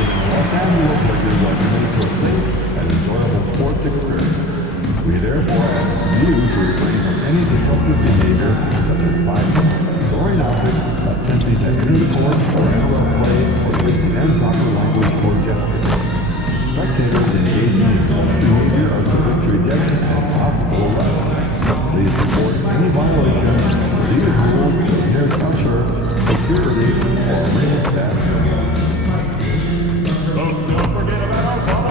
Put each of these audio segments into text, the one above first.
making Los Angeles Lakers recommend for a safe and enjoyable sports experience. We therefore ask you to refrain from any disruptive behavior such as fighting, throwing objects, attempting to enter the court or interrupt play, or using improper language or gestures. Spectators engaging in such behavior are subject to rejection and possible arrest. Please report any violations, read the rules to the nearest usher, security, or arena staff. Don't forget about our time.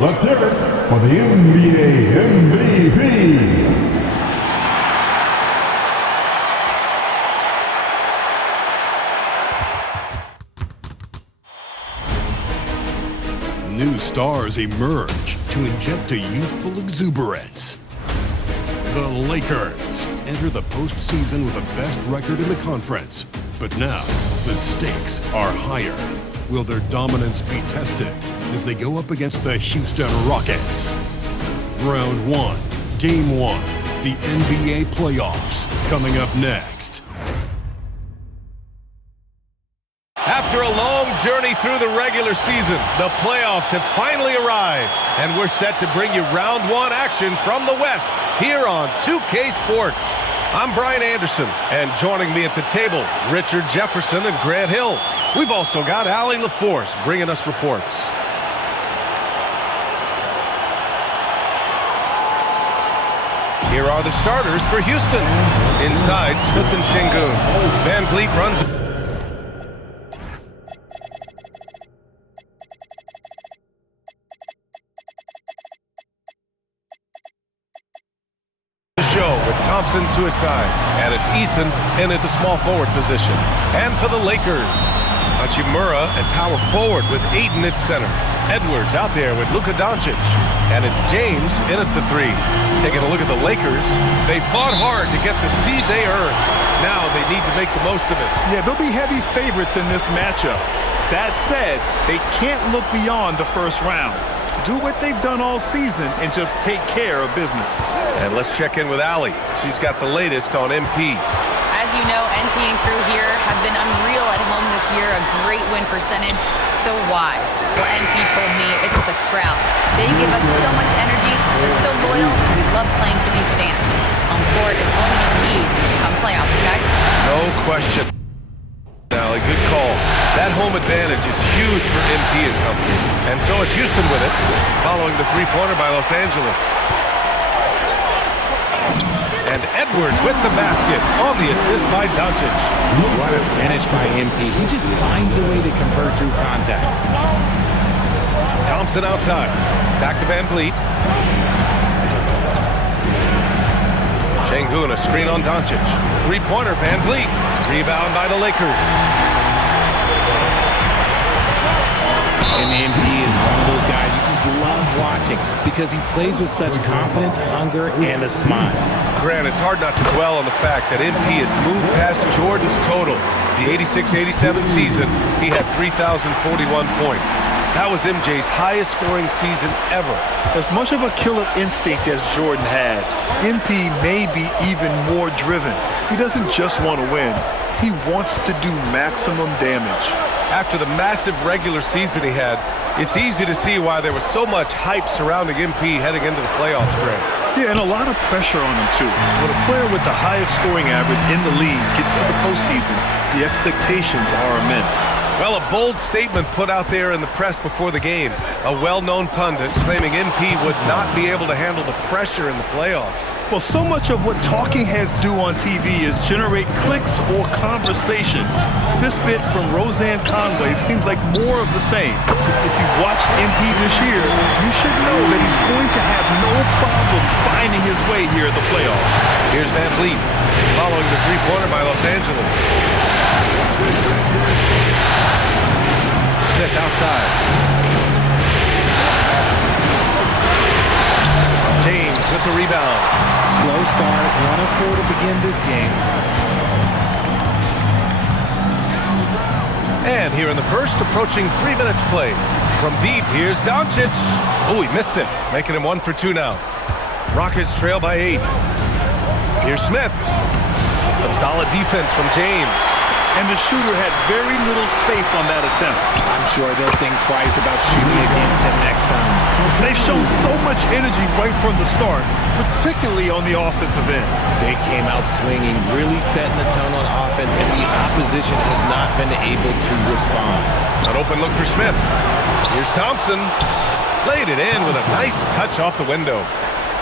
Let's hear it for the NBA MVP. New stars emerge to inject a youthful exuberance. The Lakers enter the postseason with the best record in the conference. But now, the stakes are higher. Will their dominance be tested as they go up against the Houston Rockets? Round 1, Game 1, the NBA playoffs, coming up next. After a long journey through the regular season, the playoffs have finally arrived, and we're set to bring you round 1 action from the West here on 2K Sports. I'm Brian Anderson, and joining me at the table, Richard Jefferson and Grant Hill. We've also got Allie LaForce bringing us reports. Here are the starters for Houston. Inside, Smith and Şengün. Van Vliet runs with Thompson to his side, and it's Eason in at the small forward position. And for the Lakers, Hachimura at power forward with Ayton at center. Edwards out there with Luka Doncic, and it's James in at the 3. Taking a look at the Lakers, they fought hard to get the seed they earned. Now they need to make the most of it. Yeah, they'll be heavy favorites in this matchup. That said, they can't look beyond the first round. Do what they've done all season and just take care of business. And let's check in with Allie. She's got the latest on MP. As you know, NP and crew here have been unreal at home this year, a great win percentage. So why? Well, NP told me it's the crowd. They give us so much energy, they're so loyal, and we love playing for these fans. Home court is only a key come playoffs, guys. No question. Allie, good call. That home advantage is huge for MP and company. And so is Houston with it, following the three-pointer by Los Angeles. And Edwards with the basket on the assist by Doncic. What a finish by MP. He just finds a way to convert through contact. Thompson outside. Back to Van Vliet. Şengün, a screen on Doncic. Three-pointer, Van Vliet. Rebound by the Lakers. And MP is one of those guys you just love watching because he plays with such confidence, hunger, and a smile. Grant, it's hard not to dwell on the fact that MP has moved past Jordan's total. The 86-87 season, he had 3,041 points. That was MJ's highest scoring season ever. As much of a killer instinct as Jordan had, MP may be even more driven. He doesn't just want to win. He wants to do maximum damage. After the massive regular season he had, it's easy to see why there was so much hype surrounding MP heading into the playoffs, Grant. Yeah, and a lot of pressure on him, too. When a player with the highest scoring average in the league gets to the postseason, the expectations are immense. Well, a bold statement put out there in the press before the game. A well-known pundit claiming MP would not be able to handle the pressure in the playoffs. Well, so much of what talking heads do on TV is generate clicks or conversation. This bit from Roseanne Conway seems like more of the same. If you've watched MP this year, you should know that he's going to have no problem finding his way here at the playoffs. Here's Van Vliet, following the three-pointer by Los Angeles. Smith outside. James with the rebound. Slow start, 1 of 4 to begin this game. And here in the first, approaching 3 minutes played. From deep, here's Doncic. Oh, he missed it, making him 1 for 2 now. Rockets trail by 8. Here's Smith. Some solid defense from James. And the shooter had very little space on that attempt. I'm sure they'll think twice about shooting against him next time. They've shown so much energy right from the start, particularly on the offensive end. They came out swinging, really setting the tone on offense, and the opposition has not been able to respond. An open look for Smith. Here's Thompson. Laid it in with a nice touch off the window.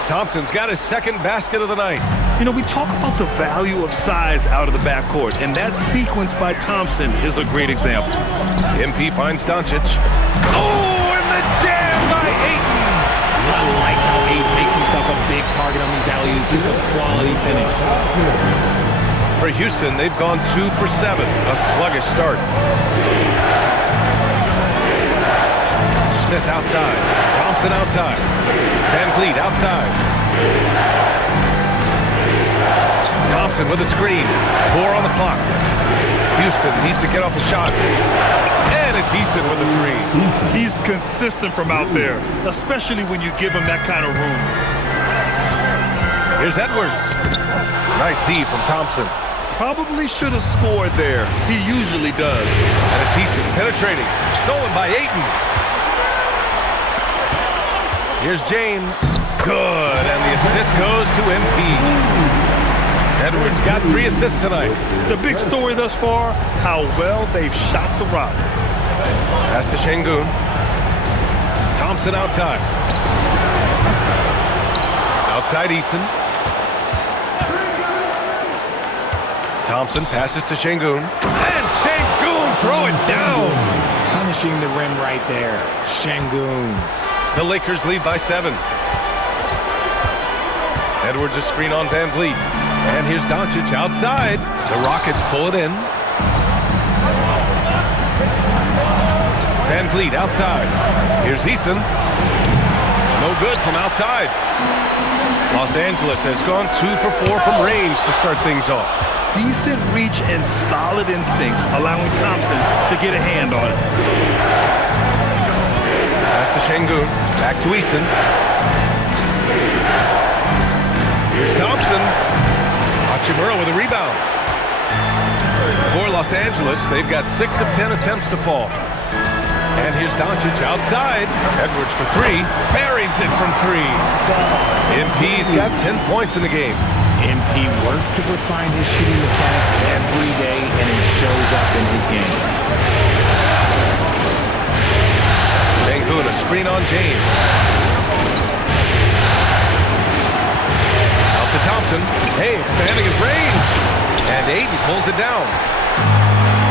Thompson's got his second basket of the night. You know, we talk about the value of size out of the backcourt, and that sequence by Thompson is a great example. MP finds Doncic. Oh, and the jam by Ayton. I like how Ayton makes himself a big target on these alley-oops. Just a quality finish. For Houston, they've gone 2 for 7. A sluggish start. Smith outside. Thompson outside. Van Vliet outside. Thompson with a screen. 4 on the clock. Houston needs to get off a shot. And it's Eason with a 3. He's consistent from out there, especially when you give him that kind of room. Here's Edwards. Nice D from Thompson. Probably should have scored there. He usually does. And it's Eason penetrating. Stolen by Ayton. Here's James. Good. And the assist goes to MP. Edwards got 3 assists tonight. The big story thus far, how well they've shot the rock. Pass to Şengün. Thompson outside. Outside Eason. Thompson passes to Şengün. And Şengün throw it down. Punishing the rim right there. Şengün. The Lakers lead by 7. Edwards a screen on Van Vliet. And here's Doncic outside. The Rockets pull it in. Van Vliet outside. Here's Eason. No good from outside. Los Angeles has gone 2 for 4 from range to start things off. Decent reach and solid instincts, allowing Thompson to get a hand on it. Pass to Şengün. Back to Eason. Here's Thompson. Hachimura with a rebound. For Los Angeles, they've got 6 of 10 attempts to fall. And here's Doncic outside. Edwards for 3. Buries it from 3. MP's got 10 points in the game. MP works to refine his shooting mechanics every day, and it shows up in his game. Şengün, a screen on James. Out to Thompson. Hey, expanding his range. And Ayton pulls it down.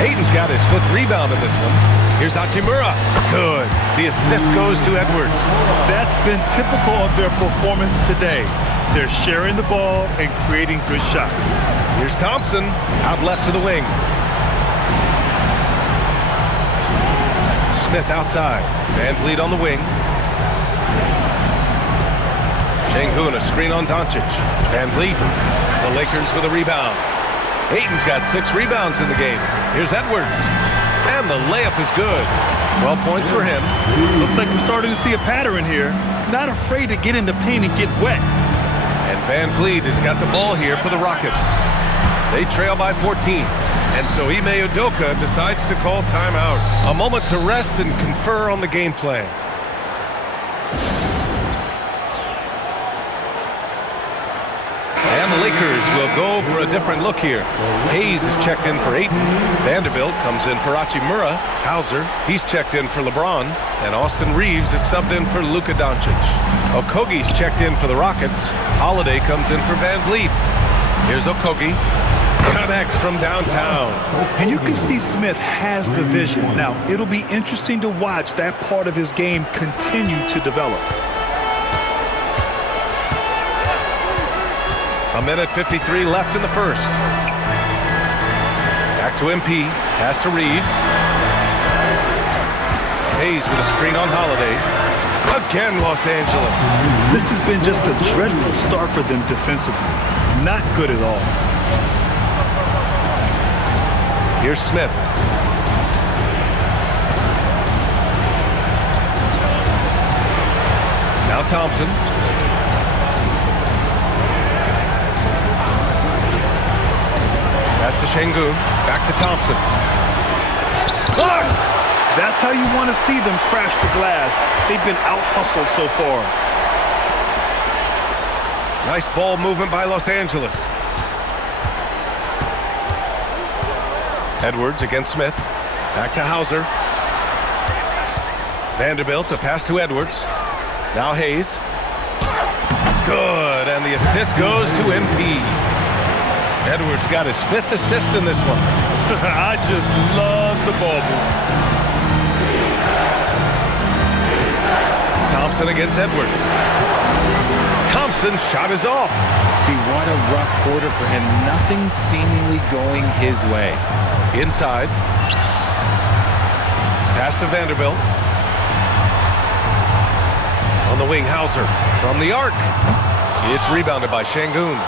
Ayton's got his 5th rebound in this one. Here's Hachimura. Good. The assist goes to Edwards. That's been typical of their performance today. They're sharing the ball and creating good shots. Here's Thompson. Out left to the wing. Smith outside. Van Vliet on the wing. Şengün, a screen on Doncic. Van Vliet. The Lakers with a rebound. Ayton's got 6 rebounds in the game. Here's Edwards. And the layup is good. 12 points for him. Looks like we're starting to see a pattern here. Not afraid to get in the paint and get wet. And Van Vliet has got the ball here for the Rockets. They trail by 14. And so Ime Udoka decides to call timeout. A moment to rest and confer on the game plan. And the Lakers will go for a different look here. Hayes is checked in for Ayton. Vanderbilt comes in for Hachimura. Hauser, he's checked in for LeBron. And Austin Reeves is subbed in for Luka Doncic. Okogie's checked in for the Rockets. Holiday comes in for Van Vliet. Here's Okogie. Connects from downtown. And you can see Smith has the vision. Now, it'll be interesting to watch that part of his game continue to develop. A minute 53 left in the first. Back to MP. Pass to Reeves. Hayes with a screen on Holiday. Again, Los Angeles. This has been just a dreadful start for them defensively. Not good at all. Here's Smith. Now Thompson. Pass to Şengün. Back to Thompson. Blocked! That's how you want to see them crash the glass. They've been out-hustled so far. Nice ball movement by Los Angeles. Edwards against Smith. Back to Hauser. Vanderbilt, the pass to Edwards. Now Hayes. Good, and the assist goes to MP. Edwards got his 5th assist in this one. I just love the ball move. Thompson against Edwards. Thompson's shot is off. See, what a rough quarter for him. Nothing seemingly going his way. Inside. Pass to Vanderbilt. On the wing, Hauser. From the arc. It's rebounded by Şengün.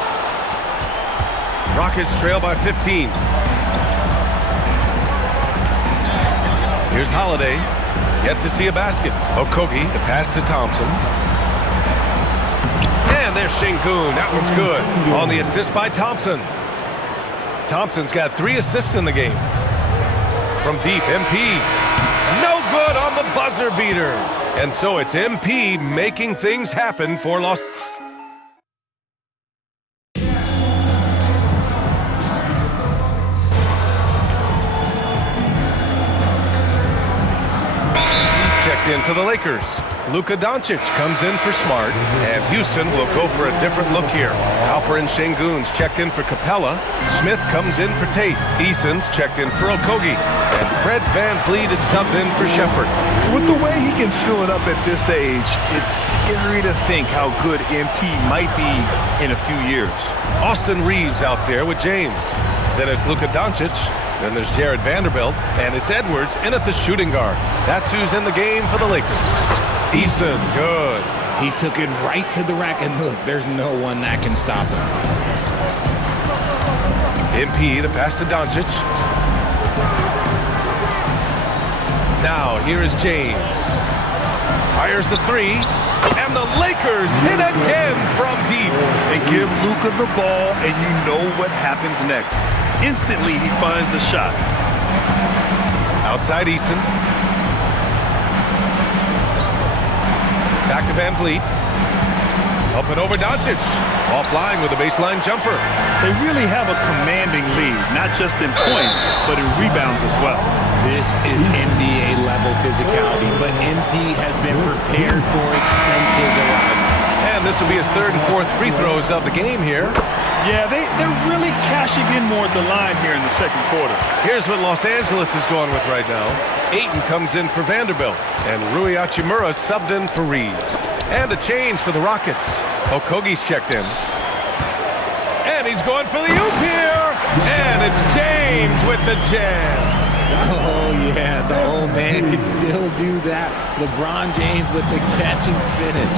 Rockets trail by 15. Here's Holiday. Yet to see a basket. Okogie, the pass to Thompson. And there's Şengün. That one's good. On the assist by Thompson. Thompson's got 3 assists in the game. From deep, MP. No good on the buzzer beater. And so it's MP making things happen for Los Angeles. In for the Lakers. Luka Doncic comes in for Smart, and Houston will go for a different look here. Alperen Şengün's checked in for Capella. Smith comes in for Tate. Eason's checked in for Okogie. And Fred VanVleet is subbed in for Shepherd. With the way he can fill it up at this age, it's scary to think how good MP might be in a few years. Austin Reeves out there with James. Then it's Luka Doncic. Then there's Jared Vanderbilt, and it's Edwards in at the shooting guard. That's who's in the game for the Lakers. Eason, good. He took it right to the rack, and look, there's no one that can stop him. MP, the pass to Doncic. Now, here is James. Fires the 3, and the Lakers hit again from deep. They give Luka the ball, and you know what happens next. Instantly, he finds the shot. Outside Eason. Back to VanVleet. Up and over Doncic. Offline with a baseline jumper. They really have a commanding lead, not just in points, but in rebounds as well. This is NBA-level physicality, but MP has been prepared for it since his arrival. And this will be his 3rd and 4th free throws of the game here. Yeah, they're really cashing in more at the line here in the second quarter. Here's what Los Angeles is going with right now. Ayton comes in for Vanderbilt, and Rui Hachimura subbed in for Reeves. And a change for the Rockets. Okogie's checked in. And he's going for the oop here! And it's James with the jam. Oh, yeah, the old man can still do that. LeBron James with the catch and finish.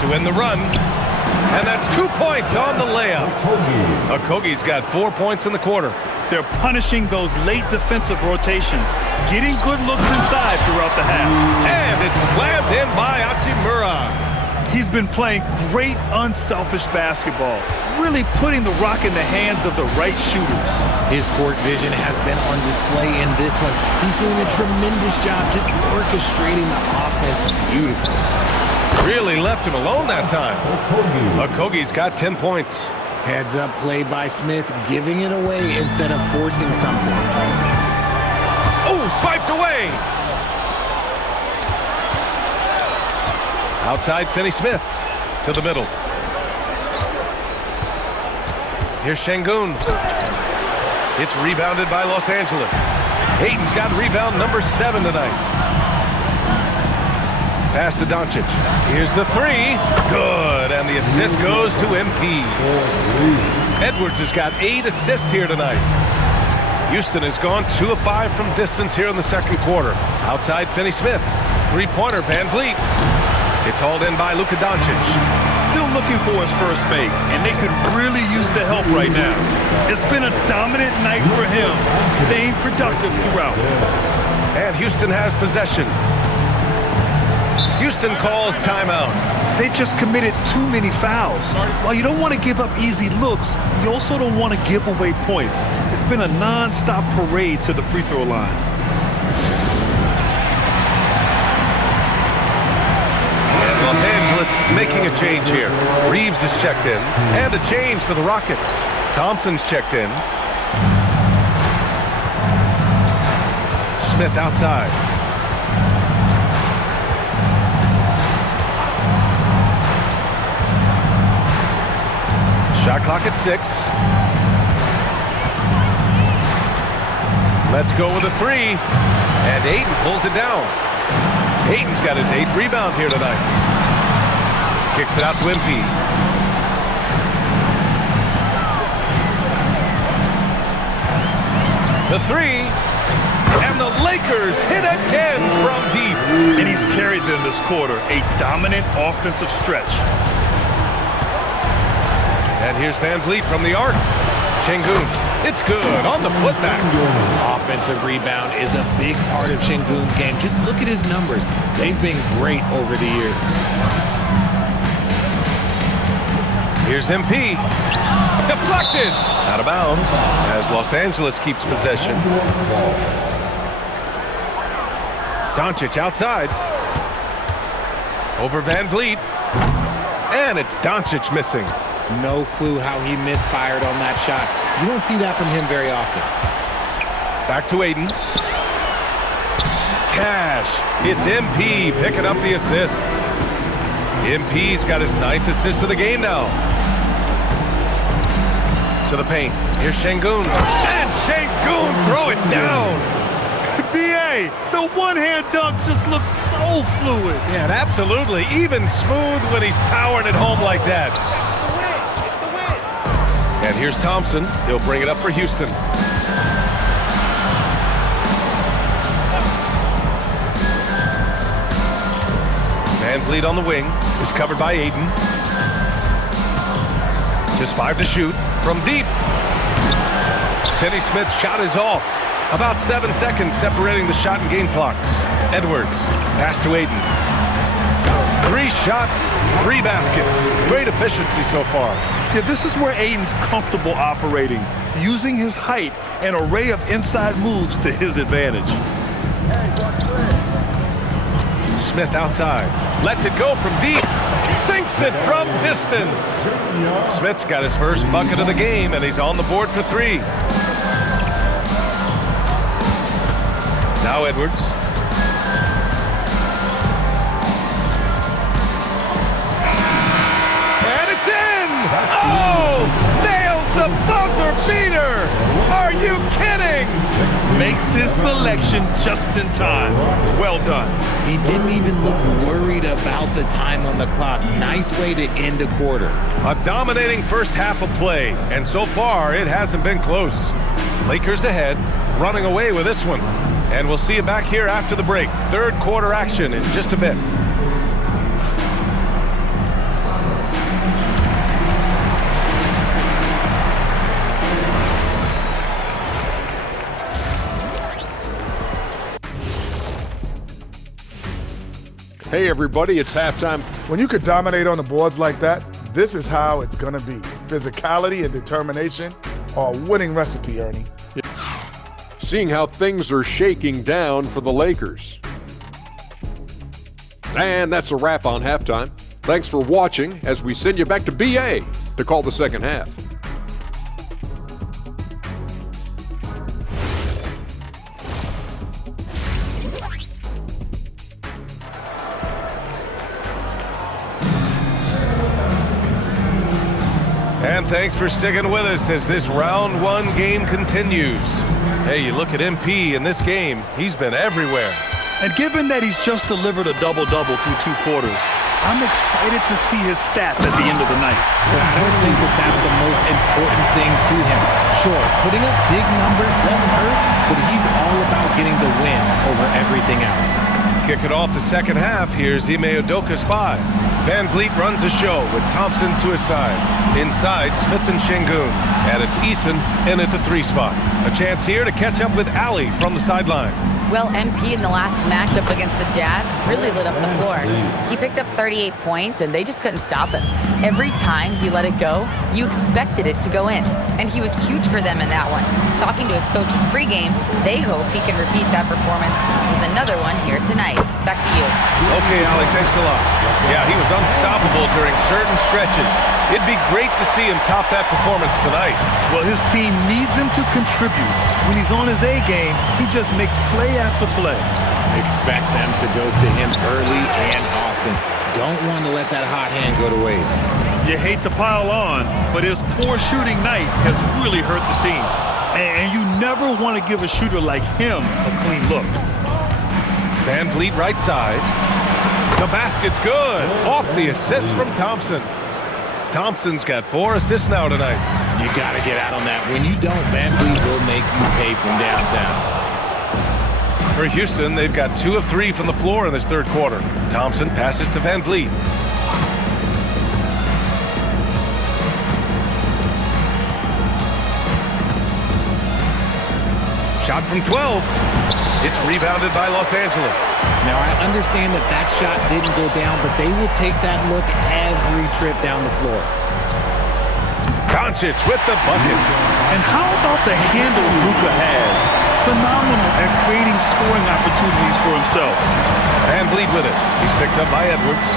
To end the run. And that's 2 points on the layup. Okogie's got 4 points in the quarter. They're punishing those late defensive rotations, getting good looks inside throughout the half. And it's slammed in by Hachimura. He's been playing great, unselfish basketball, really putting the rock in the hands of the right shooters. His court vision has been on display in this one. He's doing a tremendous job just orchestrating the offense beautifully. Really left him alone that time. Okogie's got 10 points. Heads up play by Smith, giving it away instead of forcing something. Oh, swiped away. Outside Finney Smith to the middle. Here's Şengün. It's rebounded by Los Angeles. Ayton's got rebound number 7 tonight. Pass to Doncic. Here's the 3. Good, and the assist goes to MP. Edwards has got 8 assists here tonight. Houston has gone 2 of 5 from distance here in the second quarter. Outside Finney Smith. 3-pointer VanVleet. It's hauled in by Luka Doncic. Still looking for his first make, and they could really use the help right now. It's been a dominant night for him, staying productive throughout. And Houston has possession. Houston calls timeout. They just committed too many fouls. While you don't want to give up easy looks, you also don't want to give away points. It's been a non-stop parade to the free throw line. And Los Angeles making a change here. Reeves is checked in, and a change for the Rockets. Thompson's checked in. Smith outside. Shot clock at 6. Let's go with a 3. And Ayton pulls it down. Ayton's got his 8th rebound here tonight. Kicks it out to MP. The 3. And the Lakers hit again from deep. And he's carried them this quarter. A dominant offensive stretch. And here's Van Vliet from the arc. Şengün, it's good on the putback. Offensive rebound is a big part of Şengün's game. Just look at his numbers. They've been great over the years. Here's MP. Deflected. Out of bounds as Los Angeles keeps possession. Doncic outside. Over Van Vliet. And it's Doncic missing. No clue how he misfired on that shot. You don't see that from him very often. Back to Ayton. Cash. It's MP picking up the assist. MP's got his 9th assist of the game now. To the paint. Here's Şengün. And Şengün throw it down. B.A., the one-hand dunk just looks so fluid. Yeah, and absolutely even smooth when he's powering it home like that. And here's Thompson. He'll bring it up for Houston. Van Vliet on the wing is covered by Ayton. Just 5 to shoot from deep. Finney Smith's shot is off. About 7 seconds separating the shot and game clocks. Edwards, pass to Ayton. 3 shots, 3 baskets. Great efficiency so far. Yeah, this is where Ayton's comfortable operating, using his height and array of inside moves to his advantage. Smith outside. Lets it go from deep. Sinks it from distance. Smith's got his first bucket of the game, and he's on the board for 3. Now Edwards. And it's in! Oh! Nails the buzzer beater! Are you kidding? Makes his selection just in time. Well done. He didn't even look worried about the time on the clock. Nice way to end a quarter. A dominating first half of play, and so far it hasn't been close. Lakers ahead, running away with this one. And we'll see you back here after the break. 3rd quarter action in just a bit. Hey everybody, it's halftime. When you could dominate on the boards like that, this is how it's gonna be. Physicality and determination are a winning recipe, Ernie. Seeing how things are shaking down for the Lakers. And that's a wrap on halftime. Thanks for watching as we send you back to BA to call the second half. And thanks for sticking with us as this round 1 game continues. Hey, you look at MP in this game, he's been everywhere. And given that he's just delivered a double-double through 2 quarters, I'm excited to see his stats at the end of the night. But I don't think that that's the most important thing to him. Sure, putting up big numbers doesn't hurt, but he's all about getting the win over everything else. Kick it off the second half. Here's Ime Udoka's 5. Van Vliet runs a show with Thompson to his side. Inside, Smith and Şengün. And it's Eason in at the 3 spot. A chance here to catch up with Ali from the sideline. Well, MP in the last matchup against the Jazz really lit up the floor. He picked up 38 points, and they just couldn't stop him. Every time he let it go, you expected it to go in. And he was huge for them in that one. Talking to his coaches pregame, they hope he can repeat that performance with another one here tonight. Back to you. Okay, Ali, thanks a lot. Yeah, he was unstoppable during certain stretches. It'd be great to see him top that performance tonight. Well, his team needs him to contribute. When he's on his A game, he just makes play after play. Expect them to go to him early and often. Don't want to let that hot hand go to waste. You hate to pile on, but his poor shooting night has really hurt the team. And you never want to give a shooter like him a clean look. Van Vliet right side. The basket's good. Off the assist from Thompson. Thompson's got 4 assists now tonight. You got to get out on that. When you don't, Van Vliet will make you pay from downtown. For Houston, they've got 2 of 3 from the floor in this third quarter. Thompson passes to Van Vliet. Shot from 12. It's rebounded by Los Angeles. Now, I understand that that shot didn't go down, but they will take that look every trip down the floor. Doncic with the bucket. And how about the handles Luka has? Phenomenal at creating scoring opportunities for himself. Van Vliet with it. He's picked up by Edwards.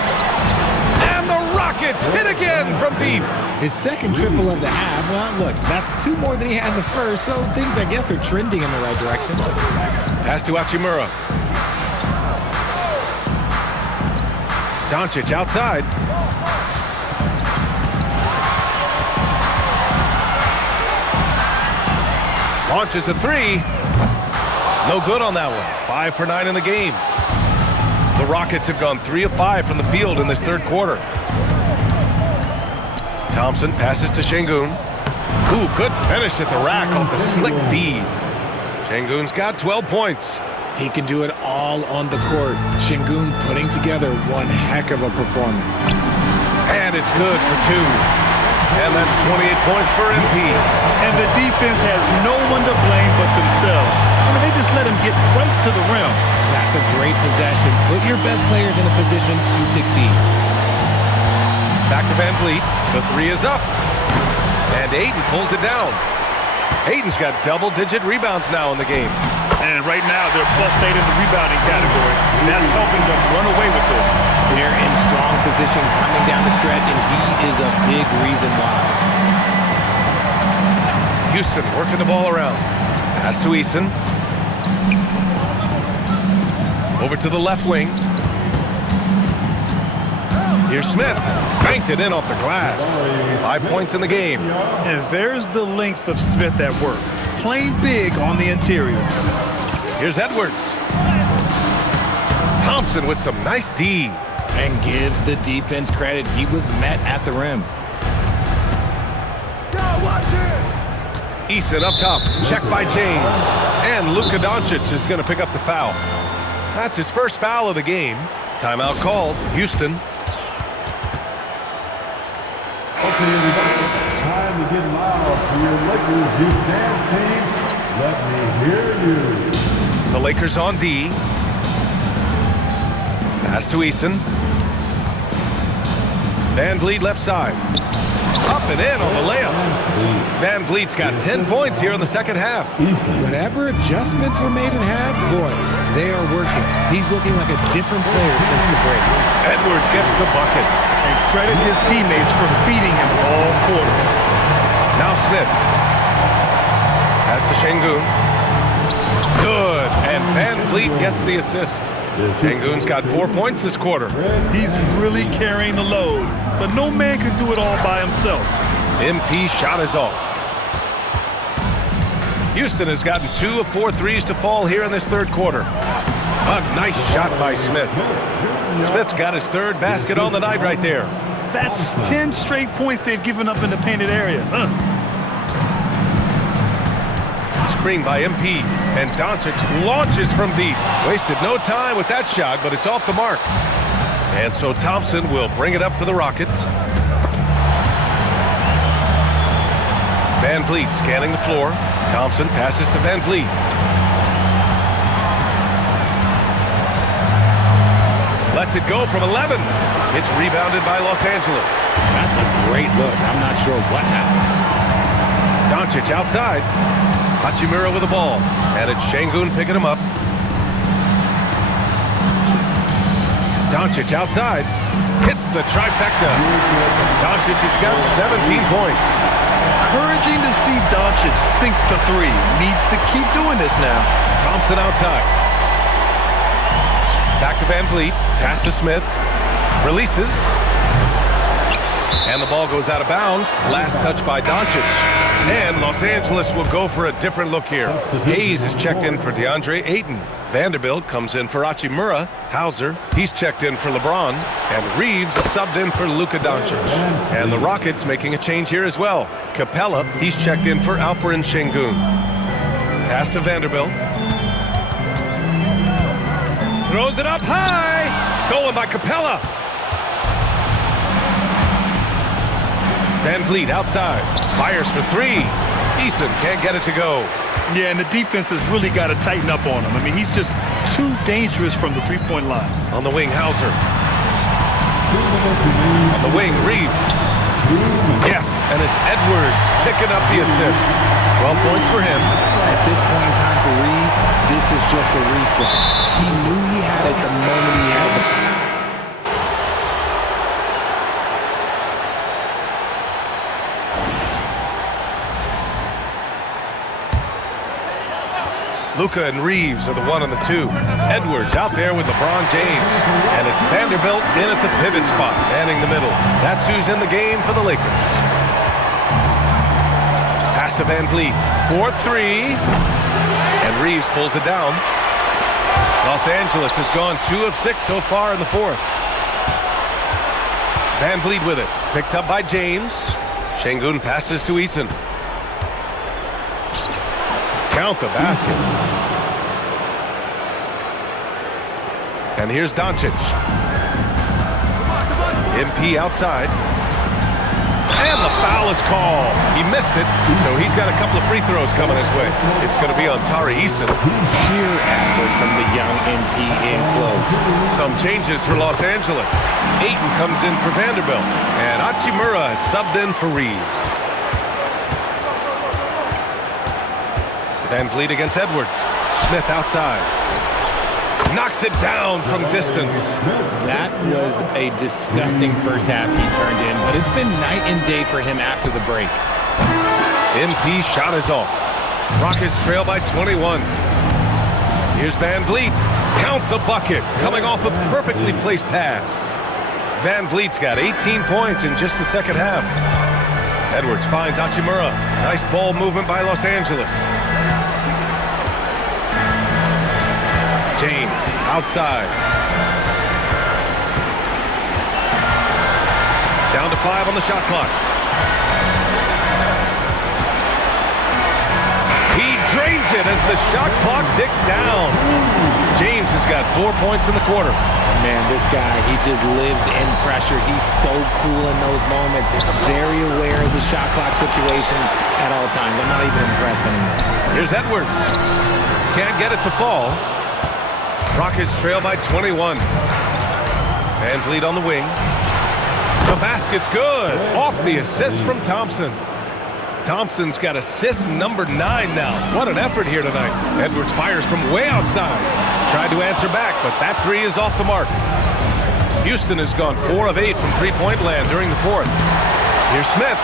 And the Rockets hit again from deep. His second triple of the half. Well, look, that's 2 more than he had in the first, so things, I guess, are trending in the right direction. Pass to Hachimura. Doncic outside. Launches a 3. No good on that one. 5 for 9 in the game. The Rockets have gone 3 of 5 from the field in this third quarter. Thompson passes to Şengün. Ooh, good finish at the rack off the slick feed. Şengün's got 12 points. He can do it all on the court. Şengün putting together one heck of a performance. And it's good for 2. And that's 28 points for MP. And the defense has no one to blame but themselves. I mean, they just let him get right to the rim. That's a great possession. Put your best players in a position to succeed. Back to Van Vliet. The 3 is up. And Ayton pulls it down. Ayton's got double-digit rebounds now in the game. And right now, they're +8 in the rebounding category. That's helping them run away with this. They're in strong position coming down the stretch, and he is a big reason why. Houston working the ball around. Pass to Eason. Over to the left wing. Here's Smith. Banked it in off the glass. 5 points in the game. And there's the length of Smith at work. Playing big on the interior. Here's Edwards. Thompson with some nice D. And give the defense credit. He was met at the rim. Eason up top. Checked by James. And Luka Doncic is going to pick up the foul. That's his first foul of the game. Timeout called. Houston. Okay, everybody, time to get loud for your Lakers, you damn team. Let me hear you. The Lakers on D. Pass to Eason. Van Vliet left side. Up and in on the layup. Van Vliet's got 10 points here in the second half. Whatever adjustments were made in half, boy, they are working. He's looking like a different player since the break. Edwards gets the bucket. And credit his teammates for feeding him all quarter. Now Smith. Pass to Şengün. Good. And Van Vliet gets the assist. Şengün's got 4 points this quarter. He's really carrying the load, but no man can do it all by himself. MP shot is off. Houston has gotten 2 of 4 threes to fall here in this third quarter. A nice shot by Smith. Smith's got his third basket on the night right there. That's 10 straight points they've given up in the painted area. Screen by MP, and Doncic launches from deep. Wasted no time with that shot, but it's off the mark. And so Thompson will bring it up for the Rockets. Van Vliet scanning the floor. Thompson passes to Van Vliet. lets it go from 11. It's rebounded by Los Angeles. That's a great look. I'm not sure what happened. Doncic outside. Hachimura with the ball. And it's Şengün picking him up. Doncic outside. Hits the trifecta. Doncic has got 17 points. Encouraging to see Doncic sink the three. Needs to keep doing this now. Thompson outside. Back to Van Vliet. Pass to Smith. Releases. And the ball goes out of bounds. Last touch by Doncic. And Los Angeles will go for a different look here. Hayes is checked in for DeAndre Ayton. Vanderbilt comes in for Hachimura. Hauser, he's checked in for LeBron. And Reeves is subbed in for Luka Doncic. And the Rockets making a change here as well. Capella, he's checked in for Alperen Şengün. Pass to Vanderbilt. Throws it up high. Stolen by Capella. Van Vliet outside. Fires for three. Eason can't get it to go. Yeah, and the defense has really got to tighten up on him. I mean, he's just too dangerous from the three-point line. On the wing, Hauser. On the wing, Reeves. Yes, and it's Edwards picking up the assist. 12 points for him. At this point in time for Reeves, this is just a reflex. He knew he had it the moment he had it. Luka and Reeves are the 1 and the 2. Edwards out there with LeBron James. And it's Vanderbilt in at the pivot spot, manning the middle. That's who's in the game for the Lakers. Pass to Van Vliet. 4-3. And Reeves pulls it down. Los Angeles has gone 2 of 6 so far in the fourth. Van Vliet with it. Picked up by James. Şengün passes to Eason. Count the basket. And here's Doncic. MP outside. And the foul is called. He missed it, so he's got a couple of free throws coming his way. It's going to be on Tari Eason. Sheer effort from the young MP in close. Some changes for Los Angeles. Ayton comes in for Vanderbilt. And Hachimura is subbed in for Reeves. Van Vliet against Edwards. Smith outside. Knocks it down from distance. That was a disgusting first half he turned in, but it's been night and day for him after the break. MP shot is off. Rockets trail by 21. Here's Van Vliet. Count the bucket. Coming off a perfectly placed pass. Van Vliet's got 18 points in just the second half. Edwards finds Hachimura. Nice ball movement by Los Angeles. James outside. Down to 5 on the shot clock. He drains it as the shot clock ticks down. James has got 4 points in the quarter. Man, this guy, he just lives in pressure. He's so cool in those moments. Very aware of the shot clock situations at all times. I'm not even impressed anymore. Here's Edwards. Can't get it to fall. Rockets trail by 21. Van Vliet on the wing. The basket's good. Off the assist from Thompson. Thompson's got assist number 9 now. What an effort here tonight. Edwards fires from way outside. Tried to answer back, but that 3 is off the mark. Houston has gone 4 of 8 from three-point land during the fourth. Here's Smith.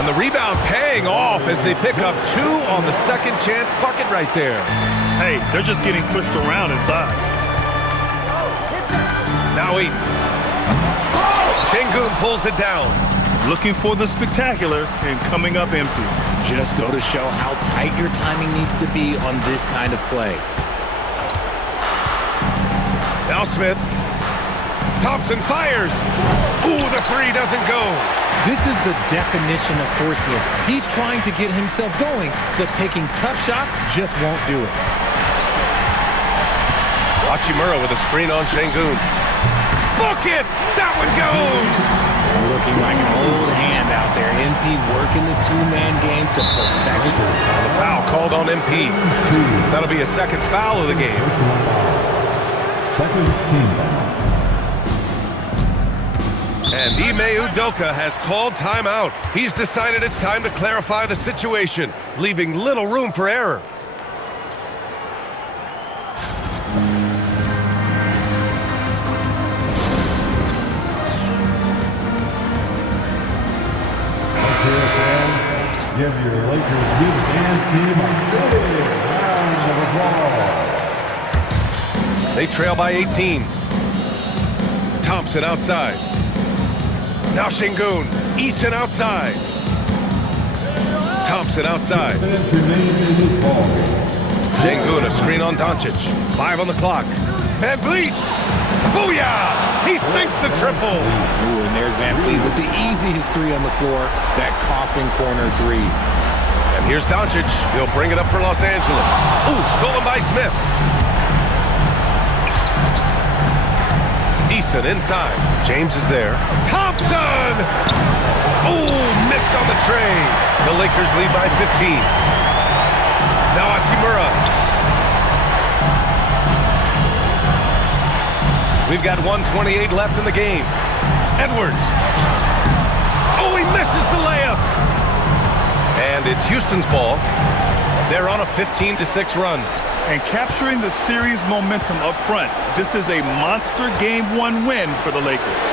And the rebound paying off as they pick up 2 on the second chance bucket right there. Hey, they're just getting pushed around inside. Now Ayton. Şengün pulls it down. Looking for the spectacular and coming up empty. Just go to show how tight your timing needs to be on this kind of play. Now Smith. Thompson fires. Ooh, the 3 doesn't go. This is the definition of forcing it. He's trying to get himself going, but taking tough shots just won't do it. Hachimura with a screen on Şengün. Book it! That one goes! Looking like an old hand out there. MP working the two-man game to perfection. And the foul called on MP. That'll be a second foul of the game. Second team foul. And Ime Udoka has called timeout. He's decided it's time to clarify the situation, leaving little room for error. Give your Lakers youth and team a big round of applause. They trail by 18. Thompson outside. Now Şengün. Eason outside. Thompson outside. Şengün, a screen on Doncic. 5 on the clock. Van Vliet. Booyah! He sinks the triple. Ooh, and there's Van Vliet with the easiest three on the floor. That coffin corner three. And here's Doncic. He'll bring it up for Los Angeles. Ooh, stolen by Smith. Eason inside. James is there. Thompson! Ooh, missed on the tray. The Lakers lead by 15. Now Hachimura. We've got 1:28 left in the game. Edwards. Oh, he misses the layup. And it's Houston's ball. They're on a 15-6 run. And capturing the series momentum up front. This is a monster Game 1 win for the Lakers.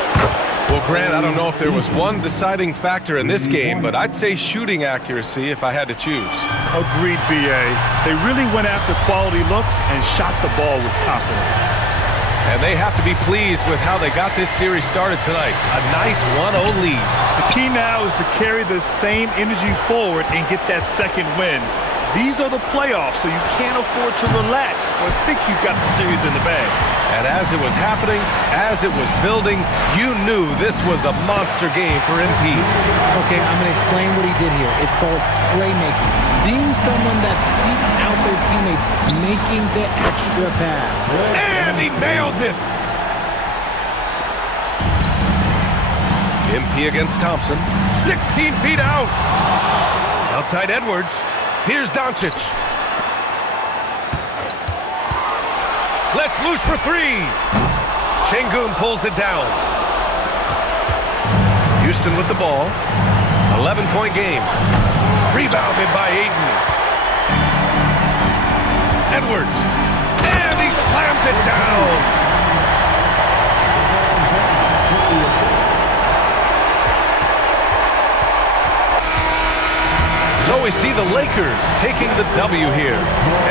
Well, Grant, I don't know if there was one deciding factor in this game, but I'd say shooting accuracy if I had to choose. Agreed, B.A. They really went after quality looks and shot the ball with confidence. And they have to be pleased with how they got this series started tonight. A nice 1-0 lead. The key now is to carry the same energy forward and get that second win. These are the playoffs, so you can't afford to relax or think you've got the series in the bag. And as it was happening, as it was building, you knew this was a monster game for MP. Okay, I'm going to explain what he did here. It's called playmaking. Being someone that seeks out their teammates, making the extra pass. And he nails it! MP against Thompson. 16 feet out. Outside Edwards. Here's Doncic. Let's loose for three. Şengün pulls it down. Houston with the ball. 11-point game. Rebounded by Ayton. Edwards. And he slams it down. So we see the Lakers taking the W here.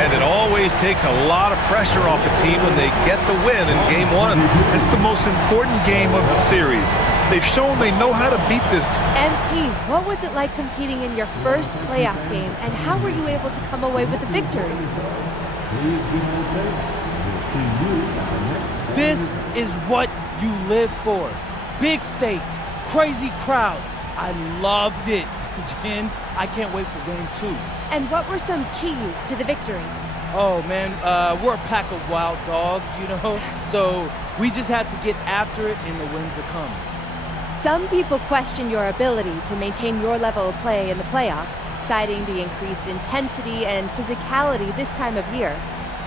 And it always takes a lot of pressure off a team when they get the win in Game 1. It's the most important game of the series. They've shown they know how to beat this team. MP, what was it like competing in your first playoff game, and how were you able to come away with a victory? This is what you live for. Big stakes, crazy crowds. I loved it. Jen, I can't wait for Game 2. And what were some keys to the victory? Oh, man, we're a pack of wild dogs, you know? So we just have to get after it, and the wins will come. Some people question your ability to maintain your level of play in the playoffs, citing the increased intensity and physicality this time of year.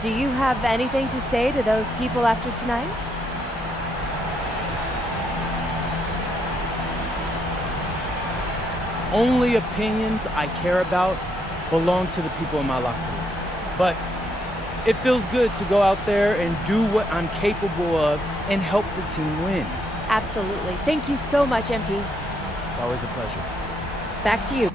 Do you have anything to say to those people after tonight? Only opinions I care about belong to the people in my locker room. But it feels good to go out there and do what I'm capable of and help the team win. Absolutely. Thank you so much, MP. It's always a pleasure. Back to you.